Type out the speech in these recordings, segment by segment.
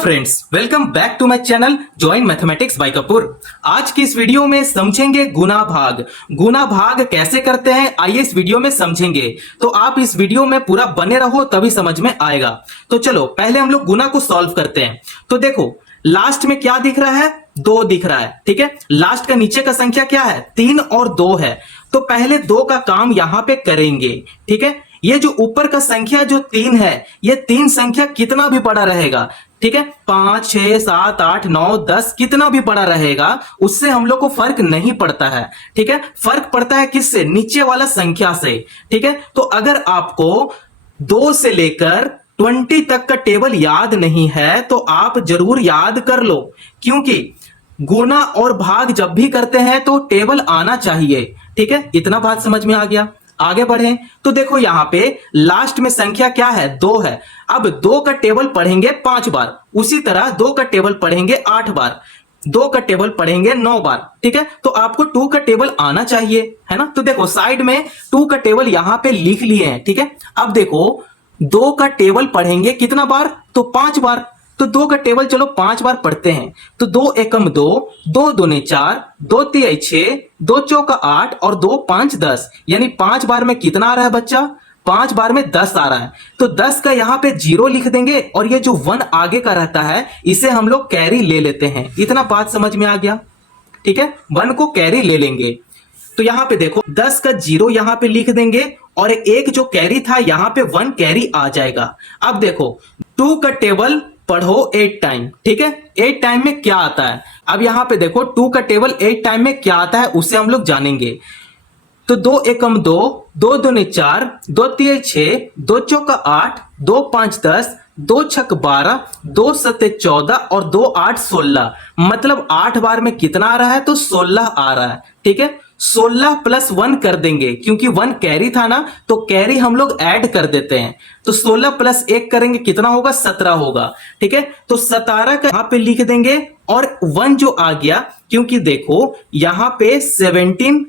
Friends, welcome back to my channel join mathematics by Kapoor. आज की इस वीडियो में समझेंगे गुना भाग। गुना भाग कैसे करते हैं आइए इस वीडियो में समझेंगे। तो आप इस वीडियो में पूरा बने रहो तभी समझ में आएगा। तो चलो पहले हम लोग गुना को सॉल्व करते हैं। तो देखो लास्ट में क्या दिख रहा है, 2 दिख रहा है। ठीक है, लास्ट का नीचे का संख्या क्या है, 3 और 2 है। तो पहले 2 का काम यहां पे करेंगे। ठीक है, ये जो ऊपर का संख्या जो 3 है, ये 3 संख्या कितना भी बड़ा रहेगा, ठीक है, 5, 6, 7, 8, 9, 10 कितना भी बड़ा रहेगा उससे हम लोग को फर्क नहीं पड़ता है। ठीक है, फर्क पड़ता है किससे, नीचे वाला संख्या से। ठीक है, तो अगर आपको 2 से लेकर 20 तक का टेबल याद नहीं है तो आप जरूर याद कर लो, क्योंकि गुना और भाग जब भी करते हैं तो टेबल आना चाहिए। ठीक है, इतना बात समझ में आ गया। आगे बढ़ें तो देखो यहां पे लास्ट में संख्या क्या है, 2 है। अब 2 का टेबल पढ़ेंगे 5 बार, उसी तरह 2 का टेबल पढ़ेंगे 8 बार, 2 का टेबल पढ़ेंगे 9 बार। ठीक है, तो आपको 2 का टेबल आना चाहिए, है ना। तो देखो साइड में 2 का टेबल यहां पे लिख लिए हैं। ठीक है, अब देखो 2 का टेबल पढ़ेंगे कितना बार, तो 5 बार। तो 2 का टेबल चलो 5 बार पढ़ते हैं। तो 2 एकम 2, 2 दूने 4, 2 तिहाई 6, 2 चौका 8 और 2 5 10, यानी 5 बार में कितना आ रहा है बच्चा, 5 बार में 10 आ रहा है। तो 10 का यहां पे 0 लिख देंगे और ये जो 1 आगे का रहता है इसे हम लोग कैरी ले लेते हैं। इतना बात समझ में आ गया। ठीक है, 1 को कैरी ले लेंगे। तो यहां पे देखो 10 का 0 यहां पे लिख देंगे और एक जो कैरी था यहां पे 1 कैरी आ जाएगा। अब देखो 2 का टेबल पढ़ो 8 टाइम। ठीक है, 8 टाइम में क्या आता है, अब यहां पे देखो 2 का टेबल 8 टाइम में क्या आता है उसे हम लोग जानेंगे। तो 2 एकम 2, 2 दूने 4, 2 तिहाई 6, 2 चौका 8, 2 5 10, 2 छक 12, 2 सत्ते 14 और 2 8 16, मतलब 8 बार में कितना आ रहा है, तो 16 आ रहा है। ठीक है, 16 प्लस 1 कर देंगे क्योंकि 1 कैरी था ना, तो कैरी हम लोग ऐड कर देते हैं। तो 16 प्लस 1 करेंगे कितना होगा, 17 होगा। ठीक है, तो 17 का यहां पे लिख देंगे और 1 जो आ गया, क्योंकि देखो यहां पे 17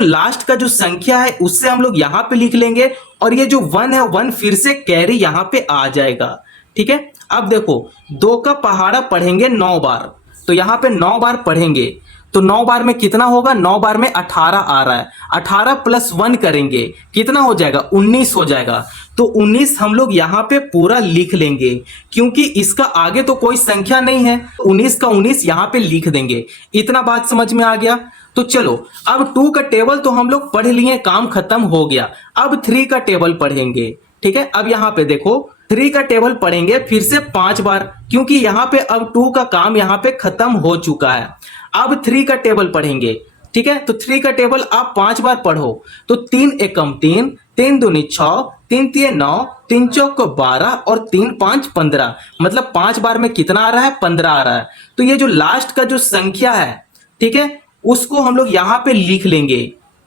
लास्ट का जो संख्या है उससे हम लोग यहां पे लिख लेंगे और ये जो 1 है 1 फिर से कैरी यहां पे आ जाएगा। ठीक है, अब देखो 2 का पहाड़ा पढ़ेंगे 9 बार, तो यहां पे 9 बार पढ़ेंगे तो 9 बार में कितना होगा, 9 बार में 18 आ रहा है। 18 प्लस 1 करेंगे कितना हो जाएगा, 19 हो जाएगा। तो 19 हम लोग यहां पे पूरा लिख लेंगे क्योंकि इसका आगे तो कोई संख्या नहीं है। 19 का 19 यहां पे लिख देंगे। इतना बात समझ में आ गया। तो चलो अब 2 का टेबल तो हम लोग पढ़ लिए, काम खत्म हो गया। अब 3 का टेबल पढ़ेंगे। ठीक है, अब यहां पे देखो 3 का टेबल पढ़ेंगे फिर से 5 बार, क्योंकि यहां पे अब 2 का काम यहां पे खत्म हो चुका है। अब 3 का टेबल पढ़ेंगे। ठीक है, तो 3 का टेबल आप 5 बार पढ़ो। तो 3 एकम 3, 3 दूनी 6, 3 तिहाई 9, 3 चौक 12 और 3 5 15, मतलब 5 बार में कितना आ रहा है, 15 आ रहा है। तो ये जो लास्ट का जो संख्या है, ठीक है, उसको हम लोग यहां पे लिख लेंगे।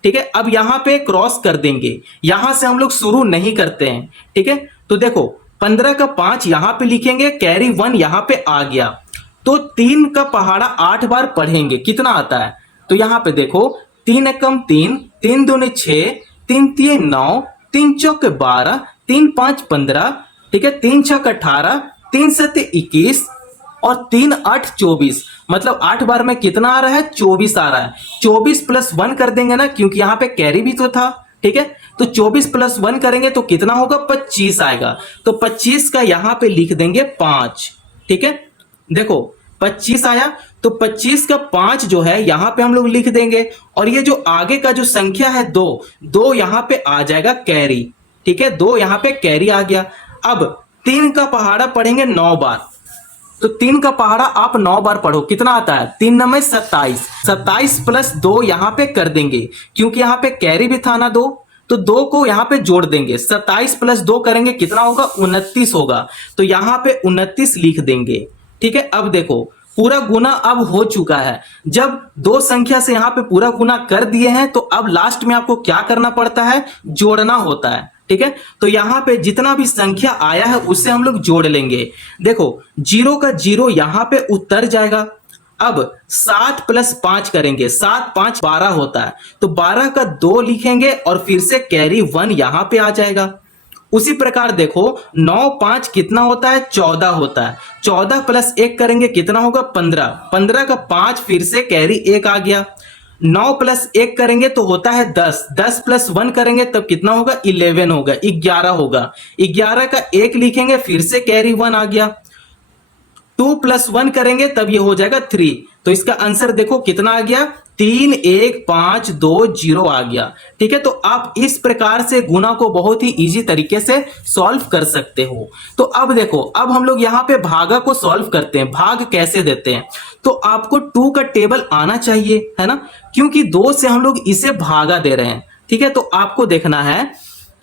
ठीक है, अब यहां पे क्रॉस कर देंगे, यहां से हम लोग शुरू नहीं करते हैं। ठीक है, तो देखो 15 का 5 यहां पे लिखेंगे, कैरी 1 यहां पे आ गया। तो 3 का पहाड़ा 8 बार पढ़ेंगे, कितना आता है, तो यहां पे देखो 3 एकम 3, 3 दूने 6, 3 तिहाई 9, 3 चौक 12, 3 5 15, ठीक है, 3 छक 18, 3 सत्ते 21 और 3 8 24, मतलब 8 बार में कितना आ रहा है, 24 आ रहा है। 24 प्लस 1 कर देंगे ना, क्योंकि यहां पे कैरी भी तो था। ठीक है, तो 24 प्लस 1 करेंगे तो कितना होगा, 25 आएगा। तो 25 का यहां पे लिख देंगे 5। ठीक है, देखो 25 आया, तो 25 का 5 जो है यहां पे हम लोग लिख देंगे और ये जो आगे का जो संख्या है 2 यहां पे आ जाएगा कैरी। ठीक है, 2 यहां पे कैरी आ गया। अब 3 का पहाड़ा पढ़ेंगे 9 बार, तो 3 का पहाड़ा आप 9 बार पढ़ो, कितना आता है, 3 9 27, 27 प्लस 2 यहां पे कर देंगे क्योंकि यहां पे कैरी भी था ना 2, तो 2 को यहां पे जोड़ देंगे। 27 प्लस 2 करेंगे कितना होगा, 29 होगा। तो यहां पे 29 लिख देंगे। ठीक है, अब देखो पूरा गुना अब हो चुका है। जब 2 संख्या से यहां पे पूरा गुना कर दिए हैं तो अब लास्ट में आपको क्या करना पड़ता है, जोड़ना होता है। ठीक है, तो यहां पे जितना भी संख्या आया है उससे हम लोग जोड़ लेंगे। देखो 0 का 0 यहां पे उतर जाएगा। अब 7 प्लस 5 करेंगे, 7 5 12 होता है, तो 12 का 2 लिखेंगे और फिर से कैरी 1 यहां पे आ जाएगा। उसी प्रकार देखो 9 5 कितना होता है, 14 होता है। 14 प्लस 1 करेंगे कितना होगा, 15। 15 का 5 फिर से कैरी 1 आ गया। 9 प्लस 1 करेंगे तो होता है 10। 10 प्लस 1 करेंगे तब कितना होगा, 11 होगा, 11 होगा। 11 का 1 लिखेंगे फिर से कैरी 1 आ गया। 2 प्लस 1 करेंगे तब ये हो जाएगा 3। तो इसका आंसर देखो कितना आ गया, 3 1 5 2 0 आ गया। ठीक है, तो आप इस प्रकार से गुना को बहुत ही इजी तरीके से सॉल्व कर सकते हो। तो अब देखो, अब हम लोग यहाँ पे भागा को सॉल्व करते हैं। भाग कैसे देते हैं, तो आपको 2 का टेबल आना चाहिए, है ना, क्योंकि 2 से हम लोग इसे भागा दे रहे हैं। ठीक है, तो आपको देखना है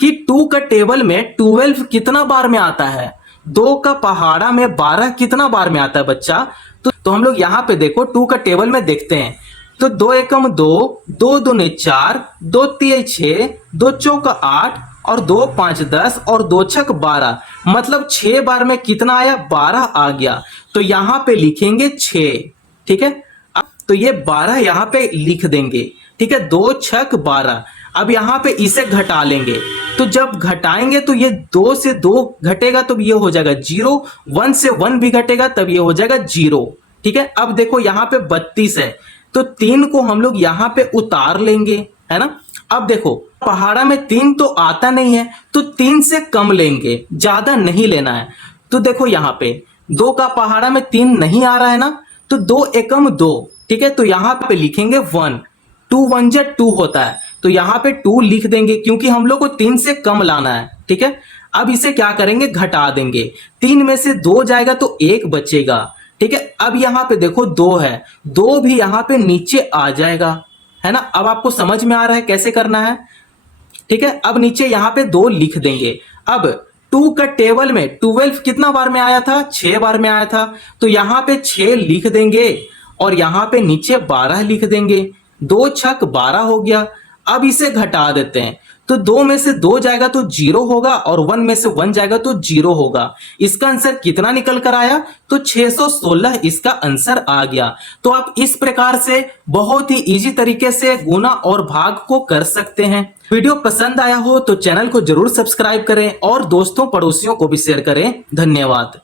कि 2 का टेबल में 12 कितना बार में आता है, 2 का पहाड़ा में 12 कितना बार में आता है बच्चा। तो हम लोग यहाँ पे देखो 2 का टेबल में देखते हैं। तो 2 एकम 2, 2 दूने 4, 2 तिये 6, 2 चौका 8 और 2 5 10 और 2 छक 12, मतलब 6 बार में कितना आया, 12 आ गया। तो यहाँ पे लिखेंगे 6। ठीक है, तो ये 12 यहाँ पे लिख देंगे। ठीक है, 2 छक 12। अब यहाँ पे इसे घटा लेंगे, तो जब घटाएंगे तो ये 2 से 2 घटेगा तो ये हो जाएगा 0, 1 से 1 भी घटेगा तब ये हो जाएगा 0। ठीक है, अब देखो यहाँ पे 32 है, तो 3 को हम लोग यहाँ पे उतार लेंगे, है ना। अब देखो पहाड़ा में 3 तो आता नहीं है, तो 3 से कम लेंगे, ज्यादा नहीं लेना है। तो देखो यहाँ पे 2 का पहाड़ा में 3 नहीं आ रहा है ना, तो 2 एकम 2। ठीक है, तो यहाँ पे लिखेंगे 1। 2 1 जा 2 होता है, तो यहाँ पे 2 लिख देंगे क्योंकि हम लोग को 3 से कम लाना है। ठीक है, अब इसे क्या करेंगे, घटा देंगे। 3 में से 2 जाएगा तो 1 बचेगा। ठीक है, अब यहाँ पे देखो 2 है, 2 भी यहाँ पे नीचे आ जाएगा, है ना। अब आपको समझ में आ रहा है कैसे करना है। ठीक है, अब नीचे यहाँ पे 2 लिख देंगे। अब 2 का टेबल में 12 कितना बार में आया था, 6 बार में आया था, तो यहाँ पे 6 लिख देंगे और यहाँ पे नीचे 12 लिख देंगे। 2 छक 12 हो गया। अब इसे घटा देते हैं, तो 2 में से 2 जाएगा तो 0 होगा और 1 में से 1 जाएगा तो 0 होगा। इसका आंसर कितना निकल कर आया, तो 616 इसका आंसर आ गया। तो आप इस प्रकार से बहुत ही इजी तरीके से गुना और भाग को कर सकते हैं। वीडियो पसंद आया हो तो चैनल को जरूर सब्सक्राइब करें और दोस्तों पड़ोसियों को भी शेयर करें। धन्यवाद।